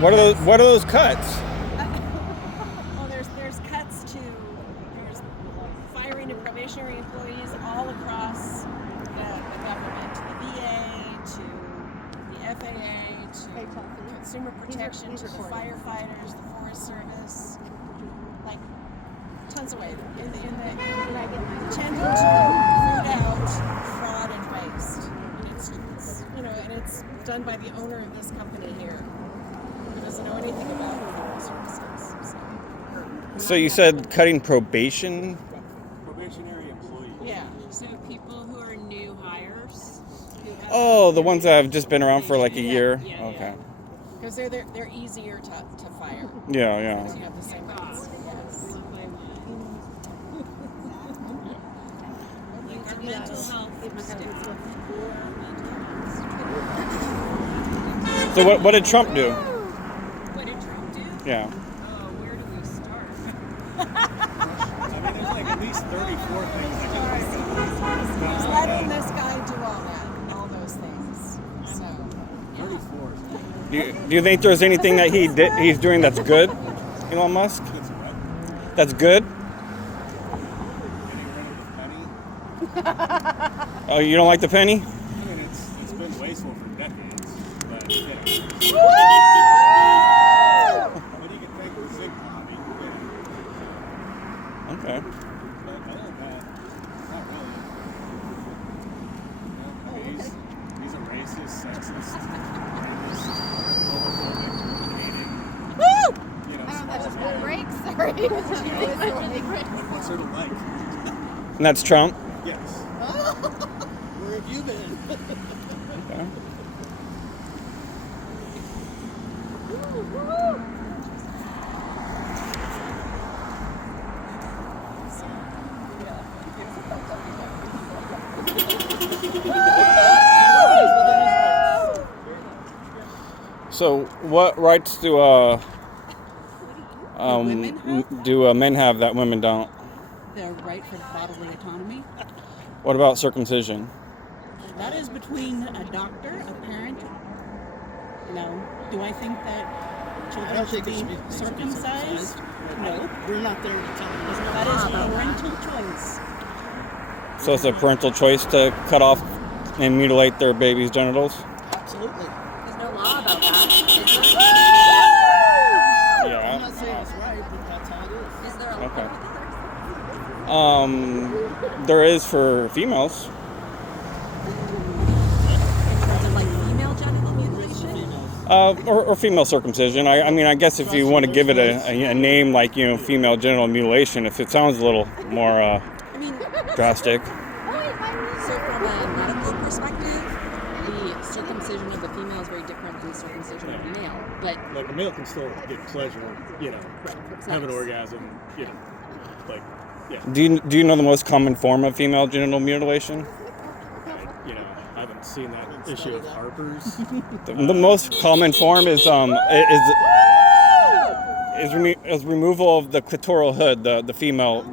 What are those cuts? Well, there's cuts to there's firing of probationary employees all across the government, to the VA, to the FAA, to consumer protection, to the firefighters, the Forest Service, like tons of ways. In the tending to root out fraud and waste. And it's done by the owner of this company here, who doesn't know anything about federal services. So you said cutting probationary employees. Yeah. So people who are new hires. Oh, the ones that have just been around for like a year. Yeah. Okay. Because they're easier to fire. Yeah. Because you have the same rights. Yes. Mental health. So what did Trump do? What did Trump do? Yeah. Oh, where do we start? I mean, there's like at least 34 things that can He's letting this guy do all those things. So. 34. Do you think there's anything that he's doing that's good, Elon Musk? That's what? That's good? Getting rid of the penny. Oh, you don't like the penny? I mean, it's been wasteful for decades, but you know. But you can take the zinc hobby, Okay. But other than that, not really. You know, I mean, he's a racist, sexist, homophobic, hating, you know, small Break, sorry. What's there to like? And that's Trump? Yes. Where have you been? Okay. So, what rights do men have that women don't? The right for bodily autonomy. What about circumcision? That is between a doctor, a parent. You know, do I think that I children don't should think it be should be circumcised? No. We're not there to tell you. That is parental choice. So it's a parental choice to cut off and mutilate their baby's genitals? Absolutely. There's no law about that. I'm Yeah. not saying it's right, but that's how it is. Is there a law? Okay. I think there's There is for females. in terms of like female genital mutilation. Or female circumcision. I mean, I guess if you want to give it a name like, female genital mutilation, if it sounds a little more I mean, drastic. so from a medical perspective, the circumcision of the female is very different than the circumcision of the male. But Like a male can still get pleasure, have an nice. orgasm, like, yeah. Do you know the most common form of female genital mutilation? I haven't seen that issue of Harper's. The most common form is removal of the clitoral hood, the female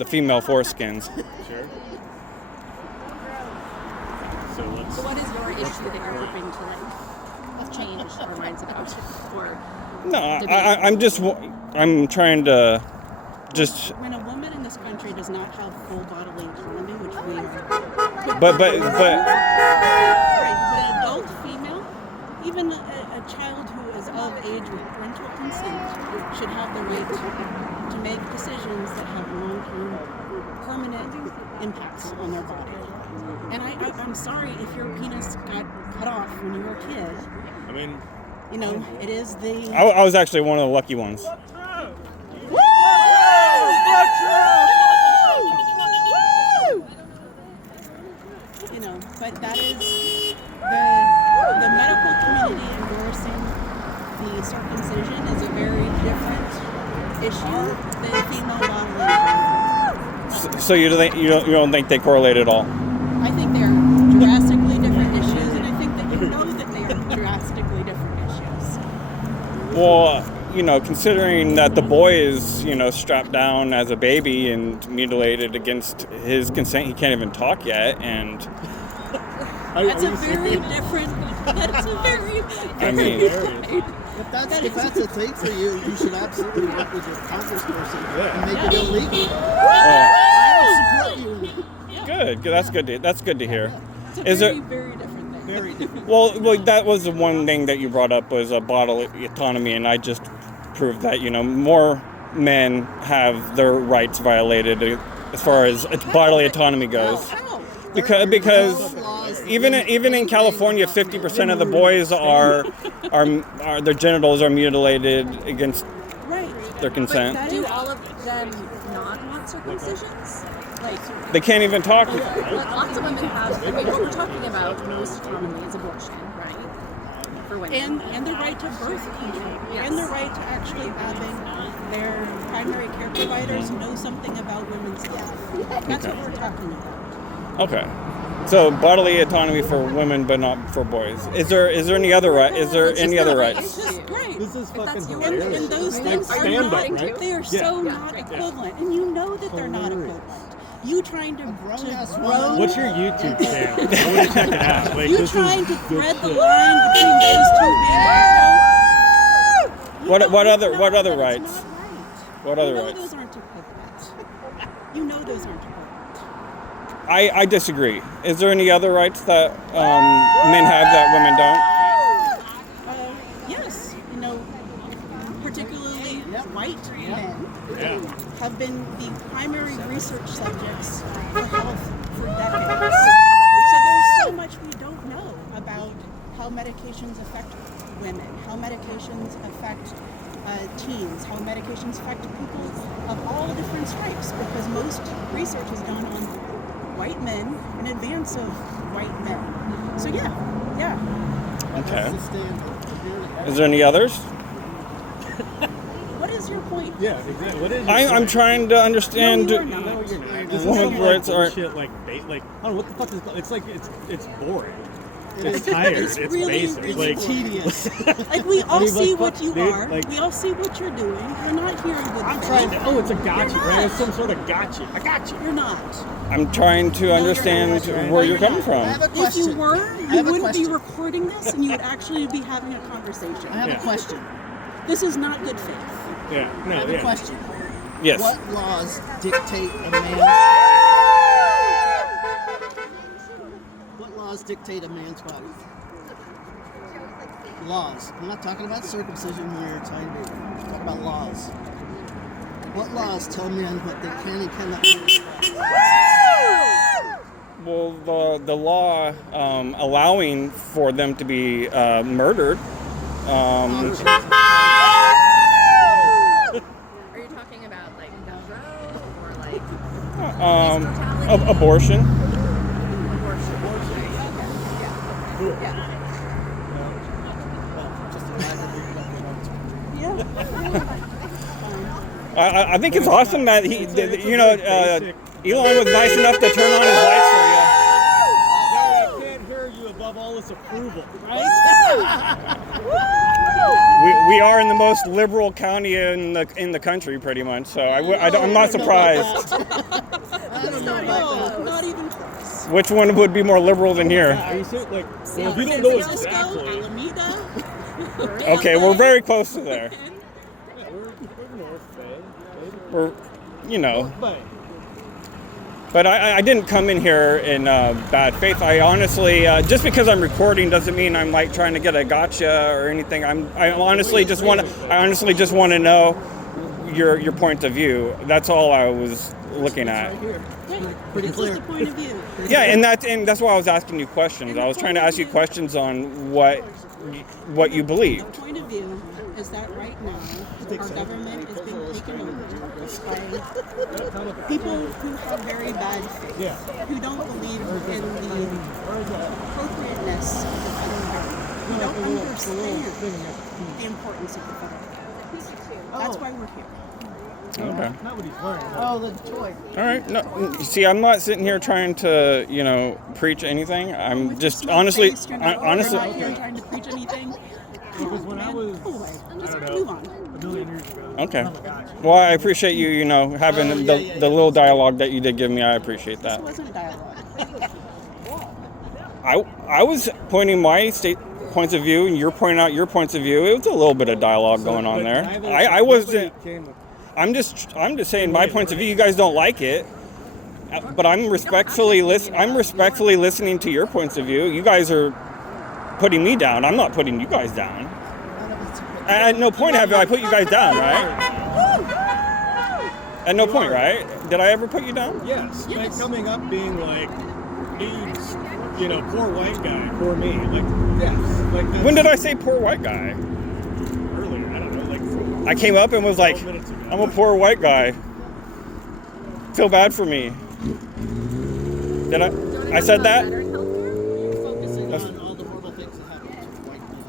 foreskins. Sure. So what is your issue that you're hoping to change our minds about? Or No, I'm trying to just. When a woman in this country does not have full bodily autonomy, which we are. But Right, but an adult female, even a child who is of age with parental consent, should have the right to make decisions that have long-term, permanent impacts on their body. And I'm sorry if your penis got cut off when you were a kid. I mean, It is the. I was actually one of the lucky ones. But that is the medical community endorsing the circumcision is a very different issue than female bodily autonomy. So you don't think they correlate at all? I think they're drastically different issues, and I think that you know that they are drastically different issues. Well, considering that the boy is, strapped down as a baby and mutilated against his consent, he can't even talk yet, and That's a very different That's a very. I mean, If that's a thing for you, you should absolutely work with your congressperson and make it illegal. I would support you. good. That's good. That's good to hear. It's a Is very, it? very different thing. Very different. Well, that was the one thing that you brought up was bodily autonomy, and I just proved that more men have their rights violated as far as bodily autonomy goes. How? Because even in California, 50% of the boys are their genitals are mutilated against Right. their consent. That Do is- all of them not want circumcisions? Like, They can't even talk. lots of women have. I mean, what we're talking about most commonly is abortion, right? For women. and the right to birth control, Yes. and the right to actually having their primary care providers know something about women's health. That's what we're talking about. Okay. So bodily autonomy for women, but not for boys. Is there any other right? Is there It's any just other not rights? It's just great. This is fucking that's your- hilarious. And those Like things are stand not, up, right? they are Yeah. so Yeah. not equivalent. And you know that they're not Hilarious. equivalent. You trying to grown-ass grow, woman. What's your YouTube channel? I want to check it out. Like, you this trying is to good thread the shit. line between those two being What other rights? rights? What other You know rights? those aren't equivalent. You know those aren't equivalent. I disagree. Is there any other rights that men have that women don't? Yes, particularly white men Yeah. have been the primary research subjects for health for decades. So there's so much we don't know about how medications affect women, how medications affect teens, how medications affect people of all different stripes, because most research is done on white men in advance of white men. So yeah. Okay. That's the standard. Is there any others? What is your point? Yeah, exactly. What is I'm trying to understand. No, you are not. No, you're not. This is Women's some rights like aren't- bullshit, like like I don't know what the fuck is. It's like it's boring. It It's is- tired. it's It's really, basic. really Like Tedious. Like we all mean, see like, what fuck, you dude, are. like- We all see what you're doing. You're not here with I'm faith. trying to. Oh, it's a gotcha, You're right? not. It's some sort of gotcha. I got you. You're not. I'm trying to understand not. where you're coming I from. have a If question. you were, I you have a wouldn't be question. recording this, and you would actually be having a conversation. I have Yeah. a question. This is not good faith. Yeah. I No. have a Yeah. question. Yes. What laws dictate a man? What laws dictate a man's body? Laws. I'm not talking about circumcision here, tiny baby. I'm talking about laws. What laws tell men what they can and cannot do? Well, the law allowing for them to be murdered. Are you talking about like gun row or like Abortion. abortion? Just I think it's awesome that Elon was nice enough to turn on his lights for you. I can't hear you above all this approval, right? We are in the most liberal county in the country, pretty much. So I'm not surprised. I don't know about that. Not even close. Which one would be more liberal than here? Are you serious? Like, well, if you San don't know Francisco, exactly. Alameda. Okay, we're very close to there. We're north, man. We're, But But I didn't come in here in bad faith. I honestly, just because I'm recording doesn't mean I'm like trying to get a gotcha or anything. I honestly just want to know your point of view. That's all I was looking at. Right here. Pretty clear. This is the point of view. Yeah, and that's why I was asking you questions. I was trying to ask you questions on what you The believed. point of view is that right now our government is being taken over by people who have very bad faith, who don't believe in the appropriateness of the federal government, who don't understand the importance of the federal government. That's why we're here. Okay. not what he's wearing. Oh, the toy. All right. No, you see, I'm not sitting here trying to, preach anything. I'm With just your small honestly, face, you're not honestly. here trying to preach anything. Because when I was, Pull away. Just I don't move know, on. a million years ago. Okay. Oh my gosh. Well, I appreciate you, having the little dialogue that you did give me. I appreciate This that. wasn't dialogue. I was pointing my points of view, and you're pointing out your points of view. It was a little bit of dialogue going on there. I wasn't. I'm just saying my points of view. You guys don't like it, but I'm respectfully listening to your points of view. You guys are putting me down. I'm not putting you guys down. None of it's. At no point have I put you guys down, right? At no point, right? Did I ever put you down? Yes. Like coming up being like, he's, you know, poor white guy, poor me. Like, yes. Like that's When did I say poor white guy? earlier? I don't know. Like, I came up and was like, 12 minutes ago. I'm a poor white guy. Feel bad for me. Did I said that? You're focusing on all the horrible things that happen to white people.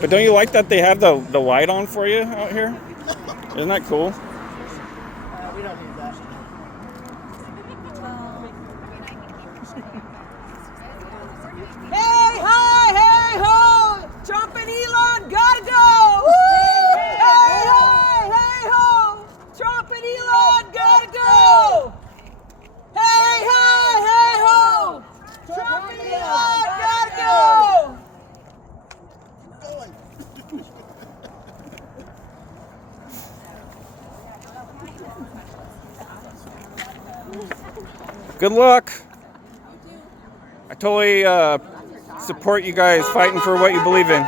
But don't you like that they have the light on for you out here? Isn't that cool? We don't need that. Hey, hi, hey, ho! Trump and Elon gotta go! Hey, hi, hey, ho! Trump and Elon gotta go! Hey, hi, hey, ho! Trump and Elon gotta go! Good luck. I totally support you guys fighting for what you believe in.